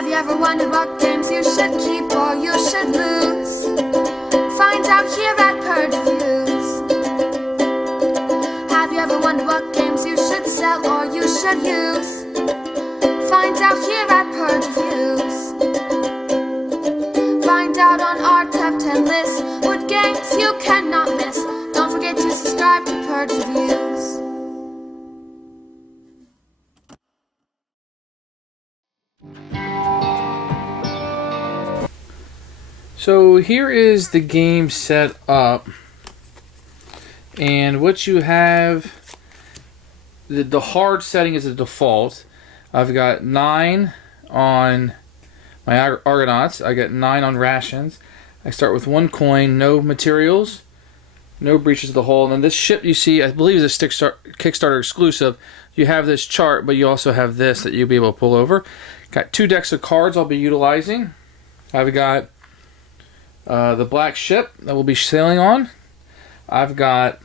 Have you ever wondered what games you should keep or you should lose? Find out here at Purge Reviews. Have you ever wondered what games you should sell or you should use? Find out here at Purge Reviews. Find out on our top 10 list what games you cannot miss. Don't forget to subscribe to Purge Reviews. So here is the game set up, and what you have, the hard setting is a default. I've got 9 on my Argonauts. I got 9 on rations. I start with 1 coin, no materials, no breaches of the hull. And then this ship you see, I believe, is a Kickstarter exclusive. You have this chart, but you also have this that you'll be able to pull over. Got 2 decks of cards I'll be utilizing. I've got the black ship that we'll be sailing on. I've got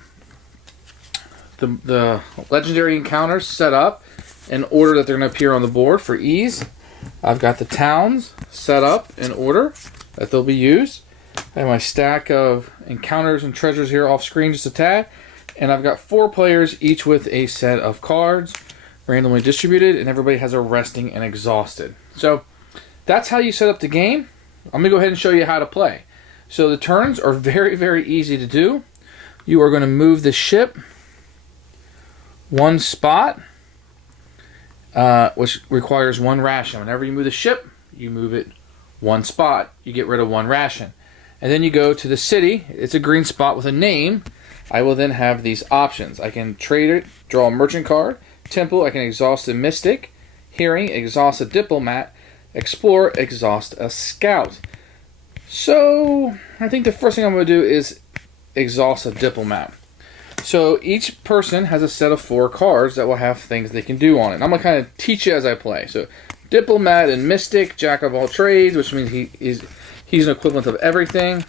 the legendary encounters set up in order that they're going to appear on the board for ease. I've got the towns set up in order that they'll be used. I have my stack of encounters and treasures here off screen just a tad. And I've got 4 players, each with a set of cards, randomly distributed, and everybody has a resting and exhausted. So that's how you set up the game. I'm going to go ahead and show you how to play. So the turns are very, very easy to do. You are going to move the ship 1 spot, which requires 1 ration. Whenever you move the ship, you move it 1 spot. You get rid of 1 ration. And then you go to the city. It's a green spot with a name. I will then have these options. I can trade it, draw a merchant card. Temple, I can exhaust a mystic. Hearing, exhaust a diplomat. Explore, exhaust a scout. So I think the first thing I'm going to do is exhaust a diplomat. So each person has a set of 4 cards that will have things they can do on it. I'm going to kind of teach you as I play. So diplomat and mystic, jack of all trades, which means he's an equivalent of everything.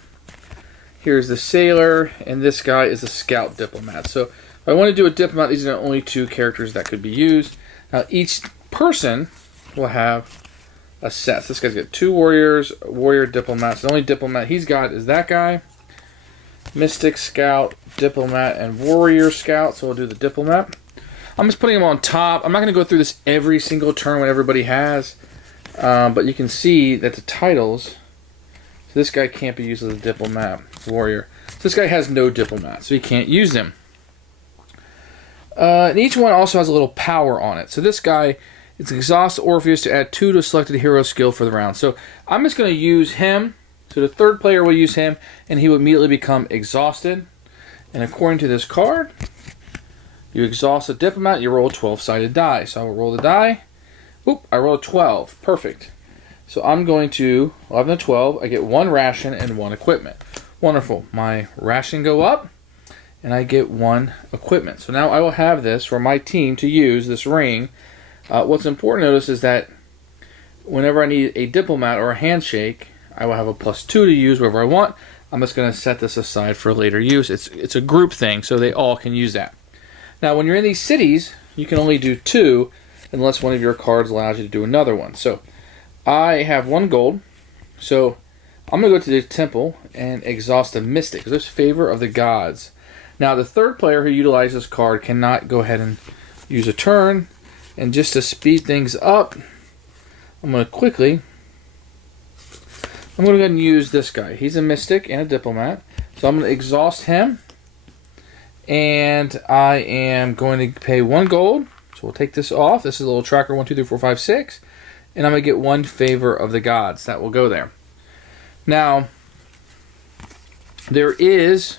Here's the sailor, and this guy is a scout diplomat. So if I want to do a diplomat, these are the only 2 characters that could be used. Now each person will have a set. So this guy's got 2 warriors, warrior diplomats. The only diplomat he's got is that guy. Mystic, scout, diplomat, and warrior scout. So we'll do the diplomat. I'm just putting them on top. I'm not going to go through this every single turn what everybody has. But you can see that the titles, so this guy can't be used as a diplomat, warrior. So this guy has no diplomat, so he can't use them. And each one also has a little power on it. So this guy, it's exhaust Orpheus to add 2 to a selected hero skill for the round. So I'm just going to use him. So the 3rd player will use him, and he will immediately become exhausted. And according to this card, you exhaust a diplomat, you roll a 12-sided die. So I will roll the die. Oop, I roll a 12. Perfect. So I'm going to 11 and 12. I get 1 ration and 1 equipment. Wonderful. My ration go up, and I get 1 equipment. So now I will have this for my team to use, this ring. What's important to notice is that whenever I need a diplomat or a handshake, I will have a +2 to use wherever I want. I'm just going to set this aside for later use. It's a group thing, so they all can use that. Now, when you're in these cities, you can only do 2 unless one of your cards allows you to do another one. So I have 1 gold, so I'm going to go to the temple and exhaust a mystic. So this favor of the gods. Now, the 3rd player who utilizes this card cannot go ahead and use a turn. And just to speed things up, I'm going to go ahead and use this guy. He's a mystic and a diplomat. So I'm going to exhaust him. And I am going to pay 1 gold. So we'll take this off. This is a little tracker, 1, 2, 3, 4, 5, 6. And I'm going to get 1 favor of the gods. That will go there. Now, there is,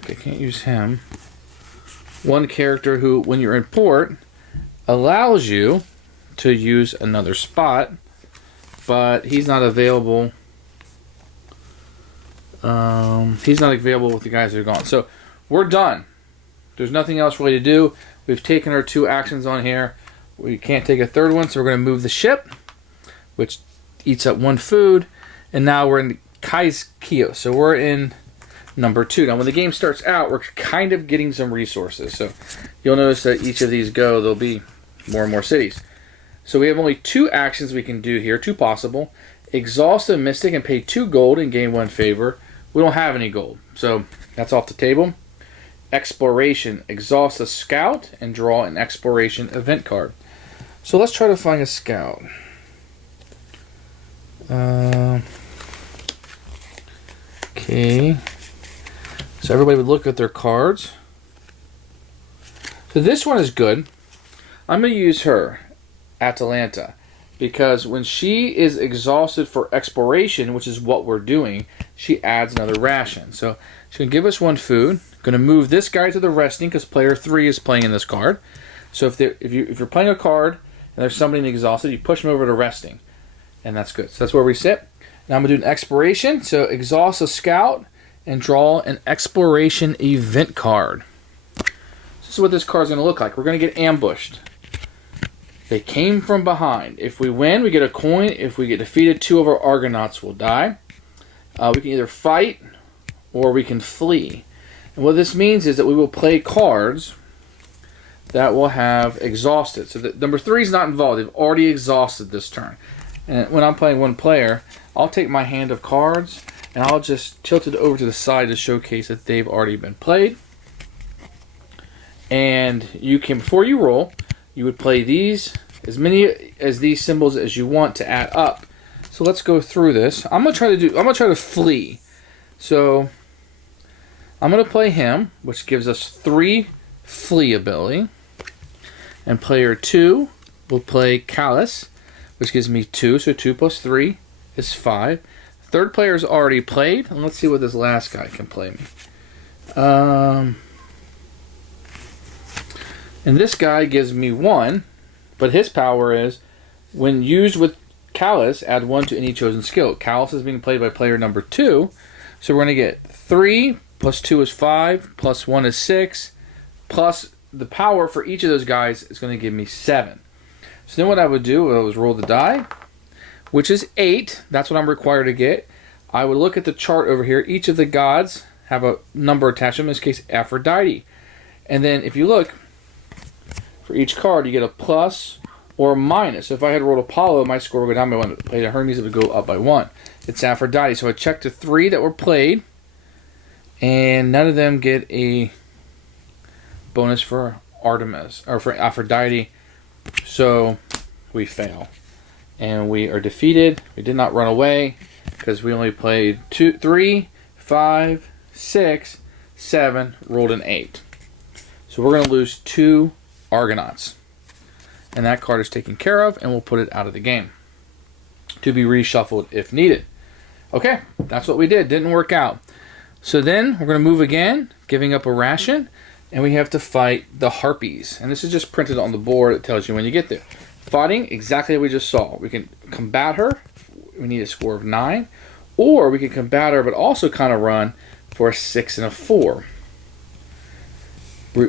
okay, I can't use him, 1 character who, when you're in port, allows you to use another spot, but he's not available. He's not available with the guys that are gone. So we're done. There's nothing else really to do. We've taken our 2 actions on here. We can't take a 3rd one, so we're going to move the ship, which eats up 1 food, and now we're in Kai's Kyo. So we're in number 2. Now, when the game starts out, we're kind of getting some resources. So you'll notice that each of these there'll be more and more cities. So we have only 2 actions we can do here, 2 possible. Exhaust a mystic and pay 2 gold and gain 1 favor. We don't have any gold, so that's off the table. Exploration. Exhaust a scout and draw an exploration event card. So let's try to find a scout. Okay. So everybody would look at their cards. So this one is good. I'm going to use her, Atalanta, because when she is exhausted for exploration, which is what we're doing, she adds another ration. So she's going to give us 1 food. Going to move this guy to the resting because player 3 is playing in this card. So if you're playing a card and there's somebody in exhausted, you push them over to resting, and that's good. So that's where we sit. Now I'm going to do an exploration. So exhaust a scout and draw an exploration event card. This is what this card is going to look like. We're going to get ambushed. They came from behind. If we win, we get a coin. If we get defeated, 2 of our Argonauts will die. We can either fight or we can flee. And what this means is that we will play cards that will have exhausted. So number 3 is not involved. They've already exhausted this turn. And when I'm playing 1 player, I'll take my hand of cards and I'll just tilt it over to the side to showcase that they've already been played. And you can, before you roll, you would play these, as many as these symbols as you want to add up. So let's go through this. I'm gonna try to flee. So I'm gonna play him, which gives us 3 flee ability. And player 2 will play Callus, which gives me 2. So 2 plus 3 is 5. Third player is already played, and let's see what this last guy can play me. And this guy gives me 1, but his power is, when used with Callus, add 1 to any chosen skill. Callus is being played by player number 2, so we're going to get 3 plus 2 is 5, plus 1 is 6, plus the power for each of those guys is going to give me 7. So then what I would do was roll the die, which is 8. That's what I'm required to get. I would look at the chart over here. Each of the gods have a number attached to them, in this case Aphrodite. And then if you look, for each card, you get a plus or a minus. So if I had rolled Apollo, my score would go down by 1. If I played a Hermes, it would go up by 1. It's Aphrodite. So I checked the 3 that were played, and none of them get a bonus for Artemis, or for Aphrodite. So we fail. And we are defeated. We did not run away, because we only played 2, 3, 5, 6, 7, rolled an 8. So we're going to lose 2 Argonauts, and that card is taken care of, and we'll put it out of the game to be reshuffled if needed. Okay, that's what we did. Didn't work out. So then we're going to move again, giving up a ration, and we have to fight the Harpies. And this is just printed on the board. It tells you when you get there. Fighting exactly what we just saw. We can combat her. We need a score of 9, or we can combat her but also kind of run for a 6 and a 4.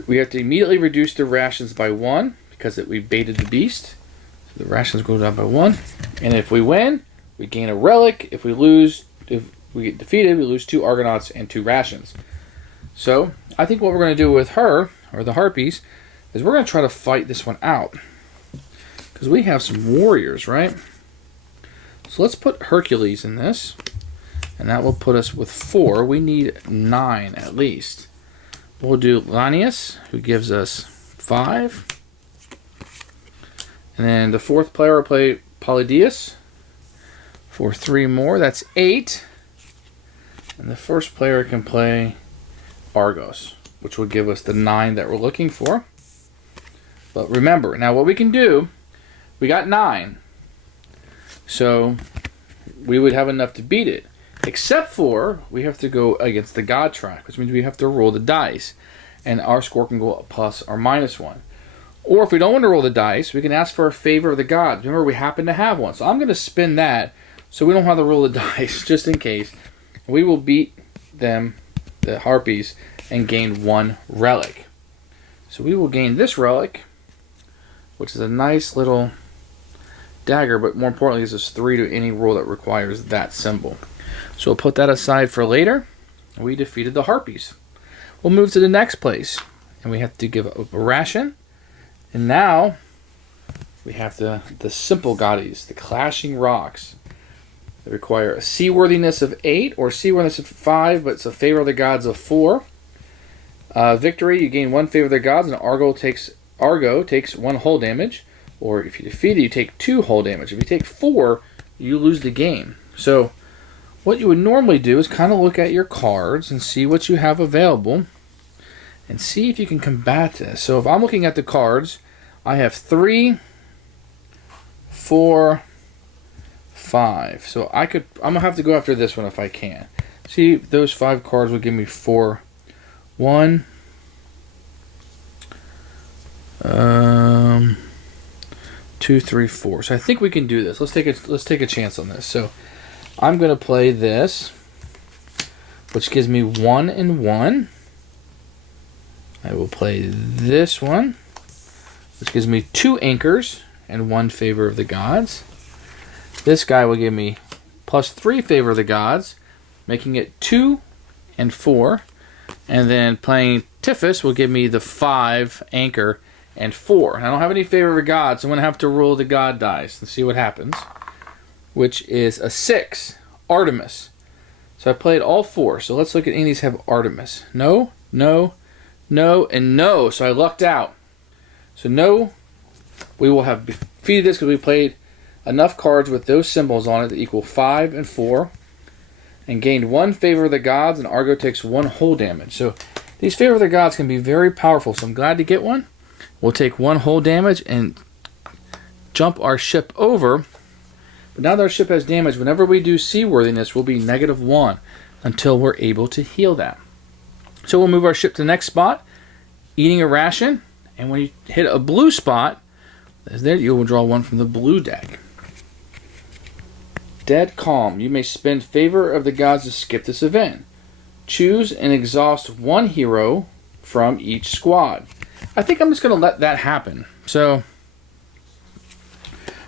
We have to immediately reduce the rations by 1 because we baited the beast. So the rations go down by 1. And if we win, we gain a relic. If we lose, if we get defeated, we lose 2 Argonauts and 2 rations. So I think what we're going to do with her, or the Harpies, is we're going to try to fight this one out. Because we have some warriors, right? So let's put Hercules in this. And that will put us with 4. We need 9 at least. We'll do Lanius, who gives us 5. And then the 4th player will play Polydius for 3 more. That's 8. And the first player can play Argos, which will give us the 9 that we're looking for. But remember, now what we can do, we got 9. So we would have enough to beat it. Except for, we have to go against the God track, which means we have to roll the dice. And our score can go up plus or minus 1. Or if we don't want to roll the dice, we can ask for a favor of the gods. Remember, we happen to have one. So I'm going to spin that so we don't have to roll the dice, just in case. We will beat them, the Harpies, and gain 1 relic. So we will gain this relic, which is a nice little dagger, but more importantly, this is 3 to any roll that requires that symbol. So we'll put that aside for later. We defeated the Harpies. We'll move to the next place, and we have to give up a ration. And now We have the simple goddies, the clashing rocks. They require a seaworthiness of 8 or seaworthiness of 5, but it's a favor of the gods of 4. Victory, you gain 1 favor of the gods, and Argo takes 1 hull damage. Or if you defeat it, you take 2 hull damage. If you take 4, you lose the game. So what you would normally do is kind of look at your cards and see what you have available and see if you can combat this. So if I'm looking at the cards, I have 3, 4, 5. So I'm gonna have to go after this one if I can. See, those 5 cards will give me 4. 1, 2, 3, 4. So I think we can do this. Let's take a chance on this. So I'm gonna play this, which gives me 1 and 1. I will play this one, which gives me 2 anchors and 1 favor of the gods. This guy will give me plus 3 favor of the gods, making it 2 and 4. And then playing Typhus will give me the 5 anchor and 4. And I don't have any favor of the gods, so I'm going to have to roll the god dice and see what happens, which is a 6, Artemis. So I played all 4. So let's look at any of these have Artemis. No, no, no, and no. So I lucked out. So no, we will have defeated this because we played enough cards with those symbols on it that equal 5 and 4. And gained 1 favor of the gods, and Argo takes 1 hull damage. So these favor of the gods can be very powerful, so I'm glad to get one. We'll take 1 hull damage and jump our ship over. But now that our ship has damage, whenever we do seaworthiness, we'll be -1 until we're able to heal that. So we'll move our ship to the next spot, eating a ration, and when you hit a blue spot, there you will draw 1 from the blue deck. Dead Calm. You may spend favor of the gods to skip this event. Choose and exhaust 1 hero from each squad. I think I'm just going to let that happen. So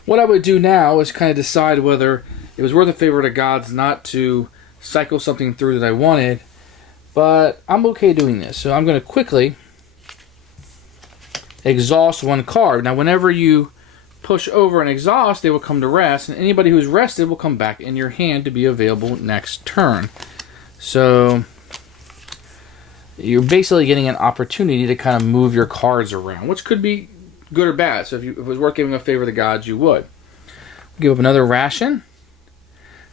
what I would do now is kind of decide whether it was worth a favor of the gods not to cycle something through that I wanted. But I'm okay doing this. So I'm going to quickly exhaust 1 card. Now whenever you push over and exhaust, they will come to rest, and anybody who's rested will come back in your hand to be available next turn. So you're basically getting an opportunity to kind of move your cards around, which could be good or bad. So if it was worth giving a favor to the gods, you would. Give up another ration.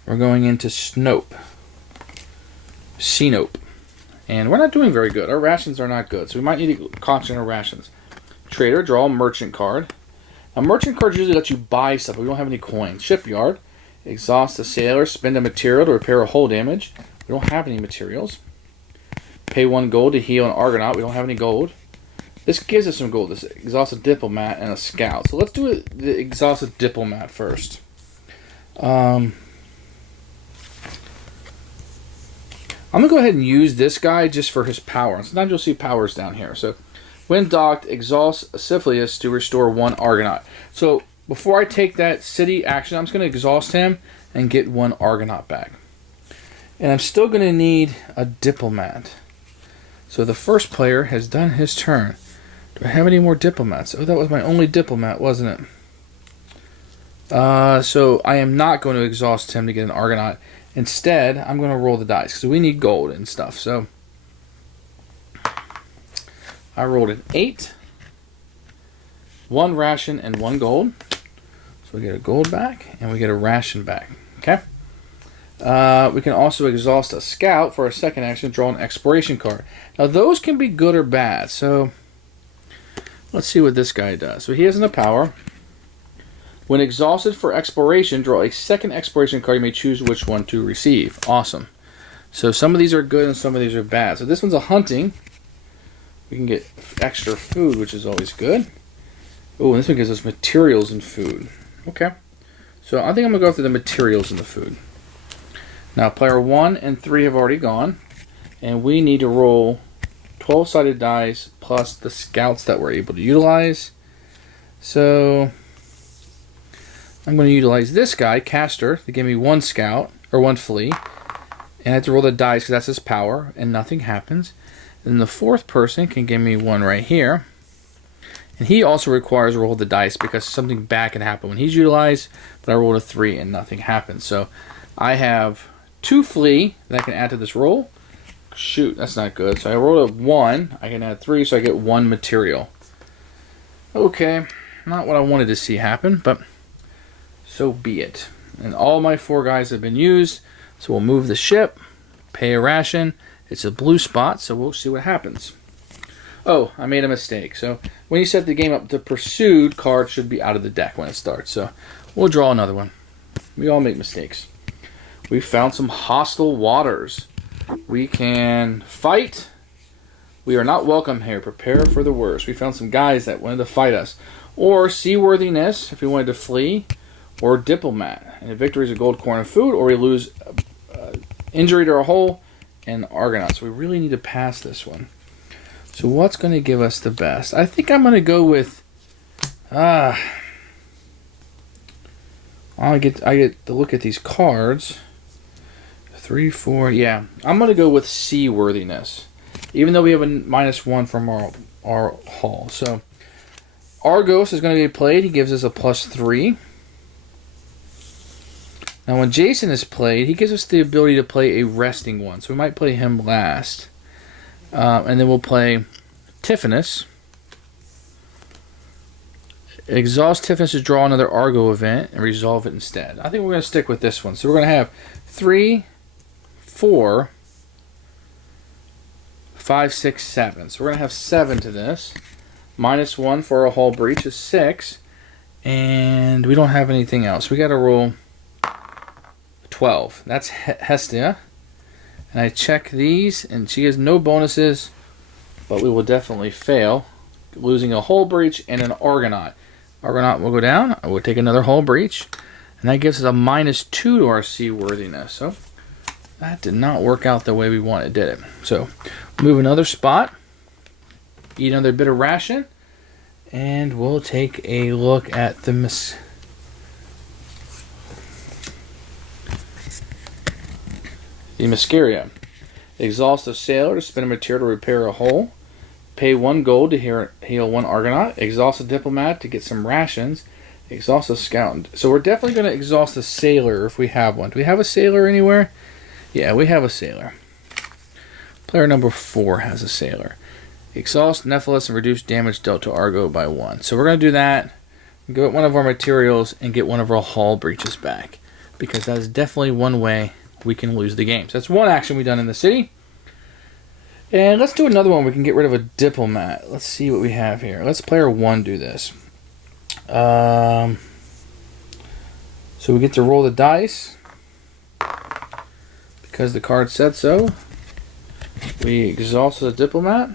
We're going into Sinope. And we're not doing very good. Our rations are not good, so we might need to concentrate on our rations. Trader, draw a merchant card. Now, merchant cards usually let you buy stuff, but we don't have any coins. Shipyard, exhaust a sailor, spend a material to repair a hull damage. We don't have any materials. Pay 1 gold to heal an Argonaut. We don't have any gold. This gives us some gold. This exhausts a diplomat and a scout. So let's do the exhaust a diplomat first. I'm going to go ahead and use this guy just for his power. And sometimes you'll see powers down here. So when docked, exhaust Syphilis to restore 1 Argonaut. So before I take that city action, I'm just going to exhaust him and get 1 Argonaut back. And I'm still going to need a diplomat. So the first player has done his turn. Do I have any more diplomats? Oh, that was my only diplomat, wasn't it? So I am not going to exhaust him to get an Argonaut. Instead, I'm going to roll the dice because we need gold and stuff. So I rolled an 8, 1 ration, and 1 gold. So we get a gold back, and we get a ration back. Okay? We can also exhaust a scout for a second action, draw an exploration card. Now, those can be good or bad. So let's see what this guy does. So he has a power. When exhausted for exploration, draw a second exploration card. You may choose which one to receive. Awesome. So some of these are good and some of these are bad. So this one's a hunting. We can get extra food, which is always good. Oh, and this one gives us materials and food. Okay. So I think I'm going to go through the materials and the food. Now, player 1 and 3 have already gone. And we need to roll 12-sided dice plus the scouts that we're able to utilize. So I'm going to utilize this guy, Caster, to give me 1 scout, or 1 flea. And I have to roll the dice because that's his power, and nothing happens. And the 4th person can give me 1 right here. And he also requires a roll of the dice because something bad can happen when he's utilized, but I rolled a 3 and nothing happens. So I have 2 flee that I can add to this roll. Shoot, that's not good. So I rolled a 1. I can add 3, so I get 1 material. Okay, not what I wanted to see happen, but so be it. And all my 4 guys have been used, so we'll move the ship, pay a ration. It's a blue spot, so we'll see what happens. Oh, I made a mistake. So when you set the game up, the pursued card should be out of the deck when it starts. So we'll draw another one. We all make mistakes. We found some hostile waters. We can fight. We are not welcome here. Prepare for the worst. We found some guys that wanted to fight us. Or seaworthiness, if we wanted to flee. Or diplomat. And a victory is a gold coin of food. Or we lose injury to our hull and Argonauts. So we really need to pass this one. So what's going to give us the best? I think I'm going to go with... I get to look at these cards. 3, 4... Yeah. I'm going to go with seaworthiness. Even though we have a -1 from our hull. So Argos is going to be played. He gives us a +3. Now when Jason is played, he gives us the ability to play a resting one. So we might play him last. And then we'll play Tiffinus. Exhaust Tiffinus to draw another Argo event and resolve it instead. I think we're going to stick with this one. So we're going to have 3, 4, 5, 6, 7. So we're going to have 7 to this. -1 for a hull breach is 6. And we don't have anything else. We got to roll 12. That's Hestia. And I check these, and she has no bonuses, but we will definitely fail, losing a hull breach and an Argonaut. Argonaut will go down. I will take another hull breach, and that gives us a -2 to our seaworthiness. So that did not work out the way we wanted, did it? So move another spot, eat another bit of ration, and we'll take a look at the Mascaria. Exhaust a sailor to spend a material to repair a hull. Pay 1 gold to heal 1 Argonaut. Exhaust a diplomat to get some rations. Exhaust a scout. So we're definitely going to exhaust a sailor if we have one. Do we have a sailor anywhere? Yeah, we have a sailor. Player number 4 has a sailor. Exhaust Nephilis and reduce damage dealt to Argo by 1. So we're going to do that. Go at one of our materials and get one of our hull breaches back. Because that is definitely one way we can lose the game. So that's one action we've done in the city. And let's do another one. We can get rid of a diplomat. Let's see what we have here. Let's player 1 do this. So we get to roll the dice. Because the card said so. We exhausted a diplomat.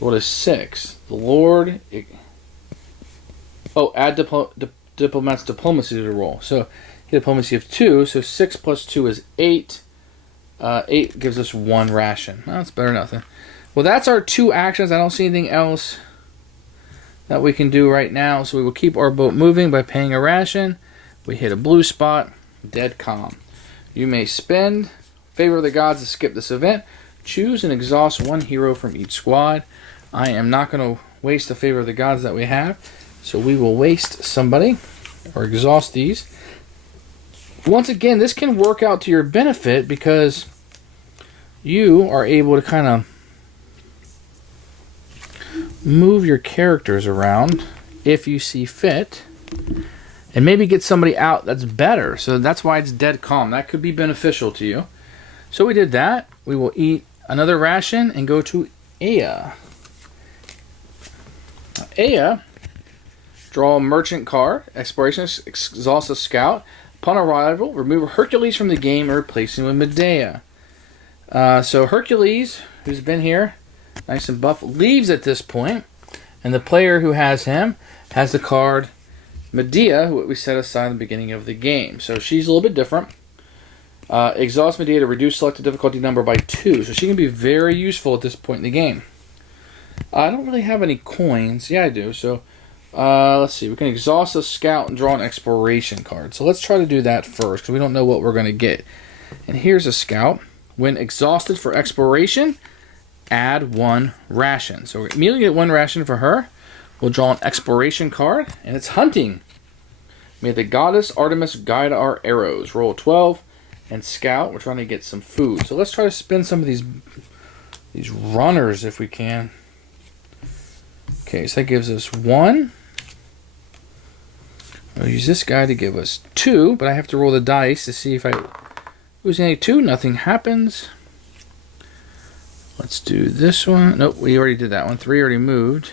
Rolled a 6. The Lord... add diplomat's diplomacy to the roll. So diplomacy of 2, so 6 plus 2 is 8. 8 gives us 1 ration. Well, that's better than nothing. Well, that's our 2 actions. I don't see anything else that we can do right now. So we will keep our boat moving by paying a ration. We hit a blue spot. Dead calm. You may spend favor of the gods to skip this event. Choose and exhaust 1 hero from each squad. I am not going to waste the favor of the gods that we have. So we will waste somebody or exhaust these. Once again, this can work out to your benefit because you are able to kind of move your characters around if you see fit and maybe get somebody out that's better. So that's why it's dead calm. That could be beneficial to you. So we did that. We will eat another ration and go to Aya. Aya, draw a merchant card. Exploration, exhaust a scout. Upon arrival, remove Hercules from the game and replace him with Medea. So Hercules, who's been here, nice and buff, leaves at this point, and the player who has him has the card Medea, who we set aside at the beginning of the game. So she's a little bit different. Exhaust Medea to reduce selected difficulty number by 2. So she can be very useful at this point in the game. I don't really have any coins. Yeah, I do. So let's see. We can exhaust a scout and draw an exploration card. So let's try to do that first because we don't know what we're going to get. And here's a scout. When exhausted for exploration, add 1 ration. So we immediately get 1 ration for her. We'll draw an exploration card, and it's hunting. May the goddess Artemis guide our arrows. Roll 12, and scout. We're trying to get some food. So let's try to spin some of these runners if we can. Okay, so that gives us 1. I'll use this guy to give us 2, but I have to roll the dice to see if I lose any 2. Nothing happens. Let's do this one. Nope, we already did that one. 3 already moved.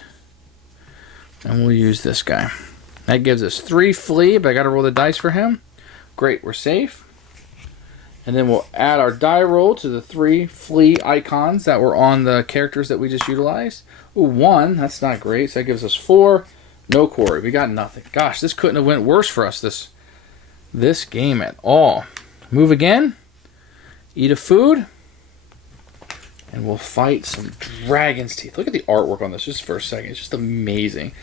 And we'll use this guy. That gives us 3 flee, but I got to roll the dice for him. Great, we're safe. And then we'll add our die roll to the 3 flee icons that were on the characters that we just utilized. Ooh, 1, that's not great. So that gives us 4. No quarry. We got nothing. Gosh, this couldn't have went worse for us this game at all. Move again. Eat a food. And we'll fight some dragon's teeth. Look at the artwork on this just for a second. It's just amazing.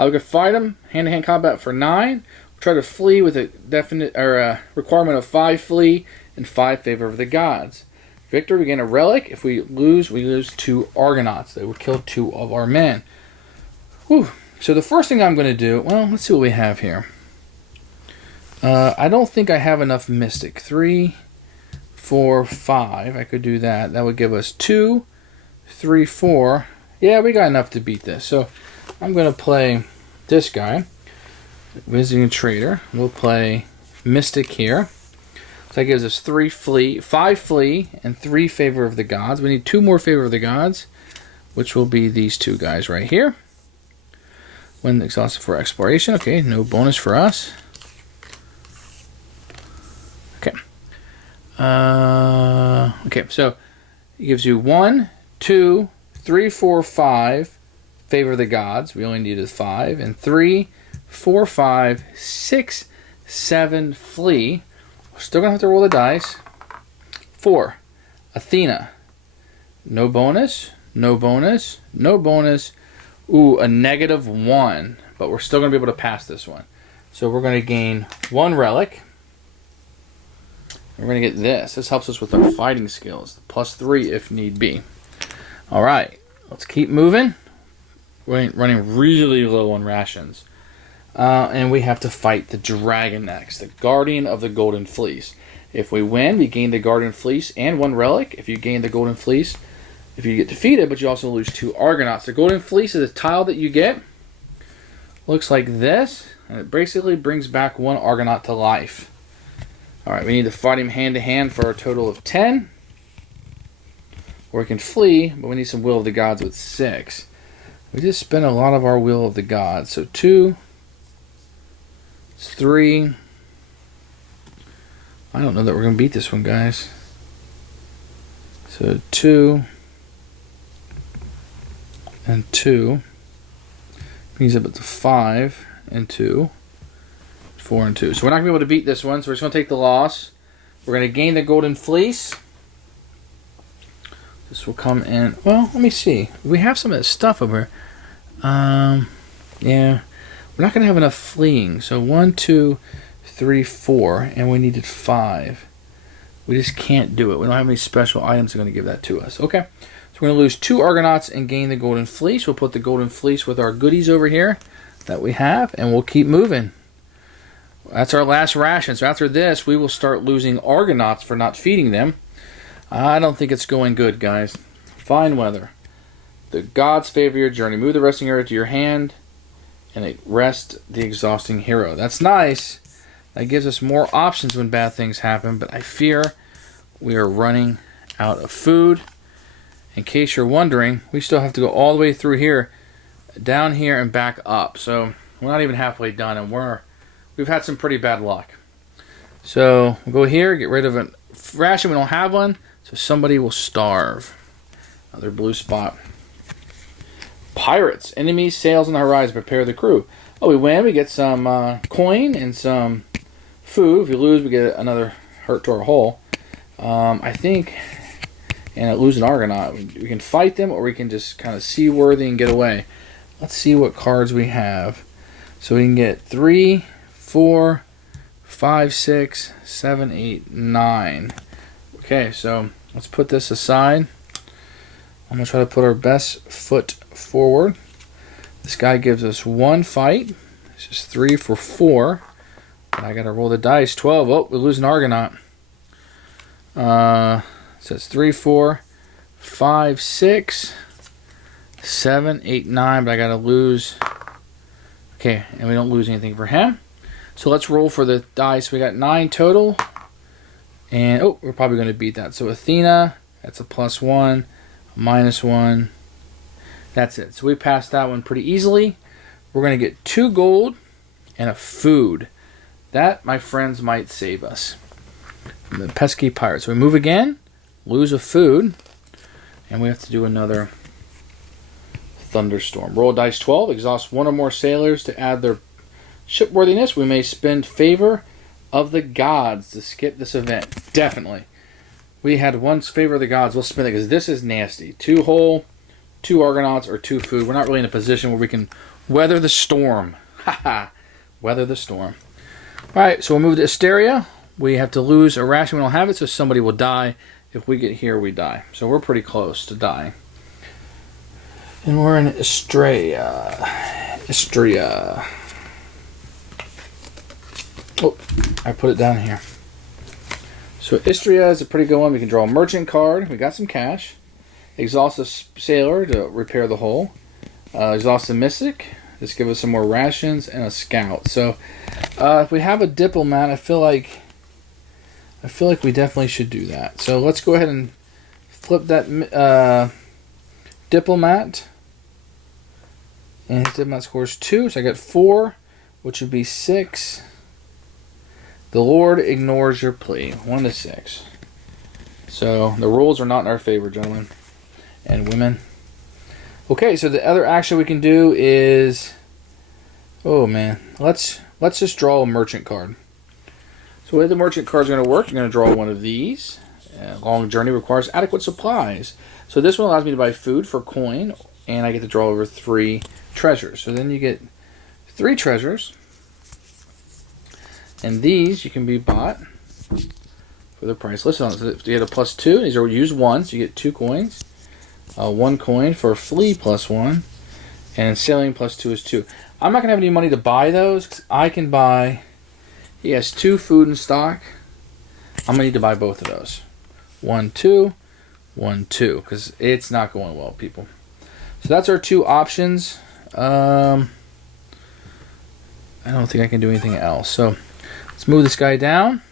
We could fight them hand-to-hand combat for 9. We'll try to flee with a definite requirement of 5 flee and 5 favor of the gods. Victor, we gain a relic. If we lose 2 Argonauts. They would kill 2 of our men. Whew. So the first thing I'm going to do, well, let's see what we have here. I don't think I have enough Mystic. 3, 4, 5. I could do that. That would give us 2, 3, 4. Yeah, we got enough to beat this. So I'm going to play this guy, Visiting Trader. We'll play Mystic here. So that gives us 5 flee, and 3 favor of the gods. We need 2 more favor of the gods, which will be these 2 guys right here. When exhausted for exploration. Okay, no bonus for us. Okay. Okay, so it gives you 1, 2, 3, 4, 5 favor of the gods. We only needed 5. And 3, 4, 5, 6, 7 flee. We're still going to have to roll the dice. 4, Athena. No bonus, no bonus, no bonus. Ooh, a -1, but we're still going to be able to pass this one. So we're going to gain 1 relic. We're going to get this. This helps us with our fighting skills. +3 if need be. All right, let's keep moving. We're running really low on rations. And we have to fight the dragon next, the Guardian of the Golden Fleece. If we win, we gain the Guardian Fleece and 1 relic. If you gain the Golden Fleece, if you get defeated, but you also lose 2 Argonauts. The Golden Fleece is a tile that you get. Looks like this. And it basically brings back 1 Argonaut to life. Alright, we need to fight him hand-to-hand for a total of 10. Or we can flee, but we need some Will of the Gods with 6. We just spent a lot of our Will of the Gods. So 2, 3. I don't know that we're going to beat this one, guys. So 2. And 2 brings up to 5 and 2, 4 and 2. So we're not going to be able to beat this one, so we're just going to take the loss. We're going to gain the Golden Fleece. This will come in. Well, let me see. We have some of this stuff over here. Yeah. We're not going to have enough fleeing. So 1, 2, 3, 4, and we needed 5. We just can't do it. We don't have any special items that are going to give that to us. Okay. So we're going to lose 2 Argonauts and gain the Golden Fleece. We'll put the Golden Fleece with our goodies over here that we have, and we'll keep moving. That's our last ration. So after this, we will start losing Argonauts for not feeding them. I don't think it's going good, guys. Fine weather. The gods favor your journey. Move the resting hero to your hand, and it rest the exhausting hero. That's nice. That gives us more options when bad things happen, but I fear we are running out of food. In case you're wondering, we still have to go all the way through here, down here, and back up. So we're not even halfway done, and we've had some pretty bad luck. So we'll go here, get rid of a ration. We don't have one, so somebody will starve. Another blue spot. Pirates. Enemies, sails on the horizon. Prepare the crew. Oh, we win. We get some coin and some food. If we lose, we get another hurt to our hull. I think... And lose an Argonaut. We can fight them, or we can just kind of seaworthy and get away. Let's see what cards we have. So we can get 3, 4, 5, 6, 7, 8, 9. Okay, so let's put this aside. I'm going to try to put our best foot forward. This guy gives us 1 fight. It's just 3 for 4. But I gotta roll the dice. 12. Oh, we lose an Argonaut. So it's 3, 4, 5, 6, 7, 8, 9. But I gotta lose. Okay, and we don't lose anything for him. So let's roll for the dice. We got 9 total. And, oh, we're probably going to beat that. So Athena, that's a +1, -1. That's it. So we passed that one pretty easily. We're going to get 2 gold and a food. That, my friends, might save us. The pesky pirates. So we move again, lose a food, and we have to do another thunderstorm. Roll dice 12, exhaust 1 or more sailors to add their shipworthiness. We may spend favor of the gods to skip this event. Definitely. We had once favor of the gods. We'll spend it because this is nasty. 2 hull, 2 Argonauts, or 2 food. We're not really in a position where we can weather the storm. Haha. Weather the storm. Alright, so we'll move to Asteria. We have to lose a ration. We don't have it, so somebody will die. If we get here, we die. So we're pretty close to dying. And we're in Istria. Istria. Oh, I put it down here. So Istria is a pretty good one. We can draw a merchant card. We got some cash. Exhaust a sailor to repair the hull. Exhaust a mystic. Just give us some more rations and a scout. So if we have a diplomat, I feel like we definitely should do that. So let's go ahead and flip that diplomat. And his diplomat scores 2, so I got 4, which would be 6. The Lord ignores your plea. 1 to 6. So the rules are not in our favor, gentlemen and women. Okay, so the other action we can do is, oh man, let's just draw a merchant card. So the way the merchant card is going to work, you're going to draw one of these. Long journey requires adequate supplies. So this one allows me to buy food for coin, and I get to draw over 3 treasures. So then you get 3 treasures. And these you can be bought for the price listed. So you get a +2. These are used once. You get 2 coins. 1 coin for flee +1. And sailing +2 is 2. I'm not going to have any money to buy those. 'Cause I can buy... He has 2 food in stock. I'm going to need to buy both of those. 1, 2. 1, 2. Because it's not going well, people. So that's our 2 options. I don't think I can do anything else. So... let's move this guy down.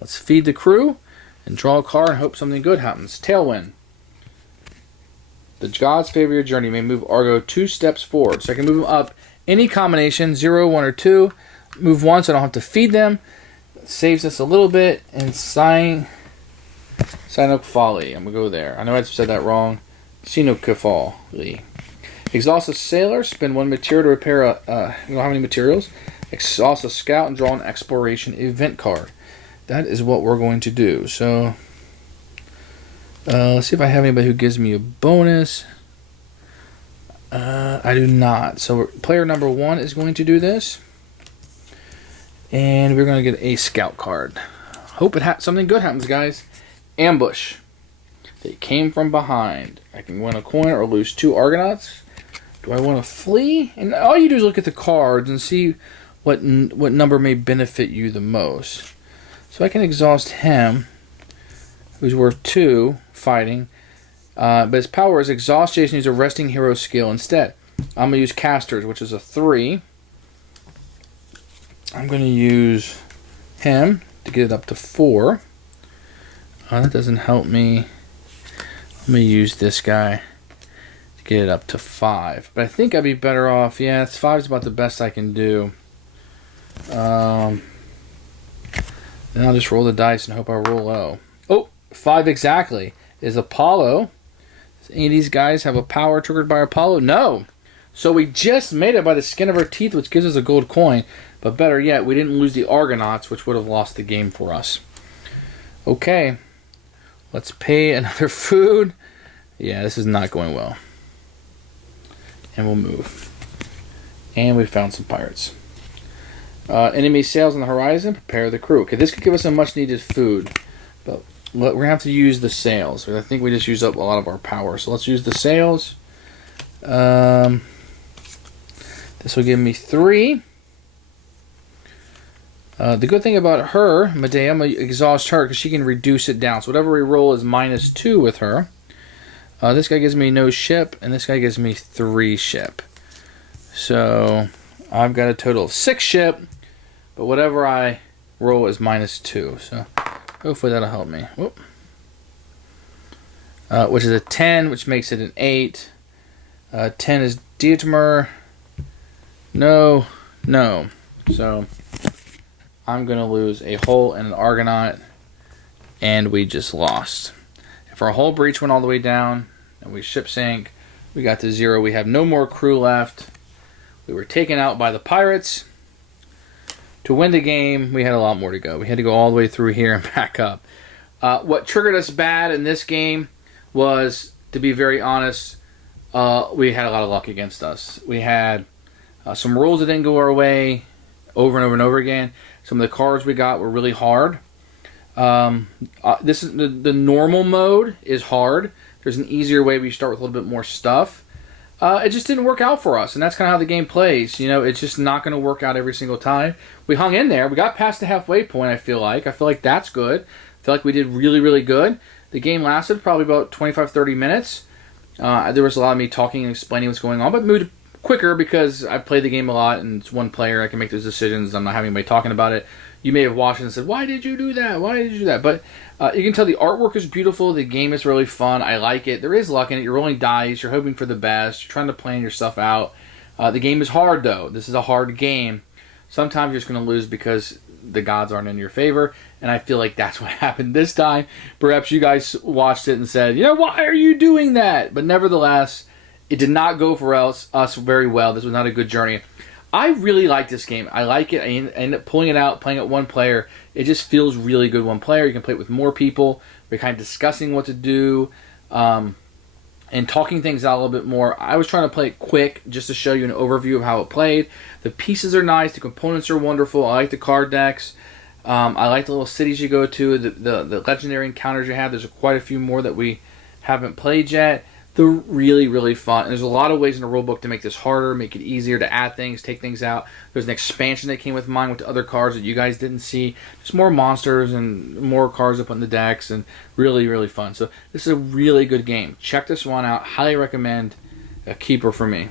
Let's feed the crew and draw a card and hope something good happens. Tailwind. The gods favor your journey. You may move Argo 2 steps forward. So I can move them up any combination, 0, 1, or 2. Move 1 so I don't have to feed them. It saves us a little bit. And Sinokfali. I'm going to go there. I know I said that wrong. Sinokfali. Exhaust a sailor. Spend 1 material to repair a... you don't have any materials. Exhaust a scout and draw an exploration event card. That is what we're going to do. So let's see if I have anybody who gives me a bonus. I do not. So player number 1 is going to do this. And we're going to get a scout card. Hope something good happens, guys. Ambush. They came from behind. I can win a coin or lose 2 Argonauts. Do I want to flee? And all you do is look at the cards and see what number may benefit you the most. So I can exhaust him, who's worth 2 fighting. But his power is exhaust Jason needs a resting hero skill instead. I'm going to use casters, which is a 3. I'm going to use him to get it up to 4. That doesn't help me. Let me use this guy to get it up to 5. But I think I'd be better off. Yeah, 5 is about the best I can do. Then I'll just roll the dice and hope I roll low. Oh, 5 exactly. Is Apollo. Does any of these guys have a power triggered by Apollo? No. So we just made it by the skin of our teeth, which gives us a gold coin. But better yet, we didn't lose the Argonauts, which would have lost the game for us. Okay. Let's pay another food. Yeah, this is not going well. And we'll move. And we found some pirates. Enemy sails on the horizon. Prepare the crew. Okay, this could give us some much needed food. But we're going to have to use the sails. I think we just used up a lot of our power. So let's use the sails. This will give me 3. The good thing about her, Medea, I'm going to exhaust her because she can reduce it down. So whatever we roll is -2 with her. This guy gives me no ship, and this guy gives me 3 ship. So I've got a total of 6 ship, but whatever I roll is -2. So hopefully that'll help me. Whoop. Which is a 10, which makes it an 8. 10 is Dietmar. No. So I'm going to lose a hull and an Argonaut, and we just lost. If our hull breach went all the way down, and we ship sank, we got to 0. We have no more crew left. We were taken out by the pirates. To win the game, we had a lot more to go. We had to go all the way through here and back up. What triggered us bad in this game was, to be very honest, we had a lot of luck against us. We had some rolls that didn't go our way over and over and over again. Some of the cards we got were really hard. This is the normal mode is hard. There's an easier way where you start with a little bit more stuff. It just didn't work out for us, and that's kind of how the game plays. You know, it's just not going to work out every single time. We hung in there. We got past the halfway point, I feel like. That's good. I feel like we did really, really good. The game lasted probably about 25-30 minutes. There was a lot of me talking and explaining what's going on, but moved quicker because I play the game a lot and it's one player. I can make those decisions. I'm not having anybody talking about it. You may have watched it and said, why did you do that? Why did you do that? But you can tell the artwork is beautiful. The game is really fun. I like it. There is luck in it. You're rolling dice. You're hoping for the best. You're trying to plan your stuff out. The game is hard, though. This is a hard game. Sometimes you're just going to lose because the gods aren't in your favor, and I feel like that's what happened this time. Perhaps you guys watched it and said, why are you doing that? But nevertheless, it did not go for us very well. This was not a good journey. I really like this game. I like it. I end up pulling it out, playing it one player. It just feels really good one player. You can play it with more people. We're kind of discussing what to do and talking things out a little bit more. I was trying to play it quick just to show you an overview of how it played. The pieces are nice. The components are wonderful. I like the card decks. I like the little cities you go to, the legendary encounters you have. There's quite a few more that we haven't played yet. They're really, really fun. And there's a lot of ways in the rulebook to make this harder, make it easier to add things, take things out. There's an expansion that came with mine with the other cards that you guys didn't see. There's more monsters and more cards up on the decks, and really, really fun. So this is a really good game. Check this one out. Highly recommend. A keeper for me.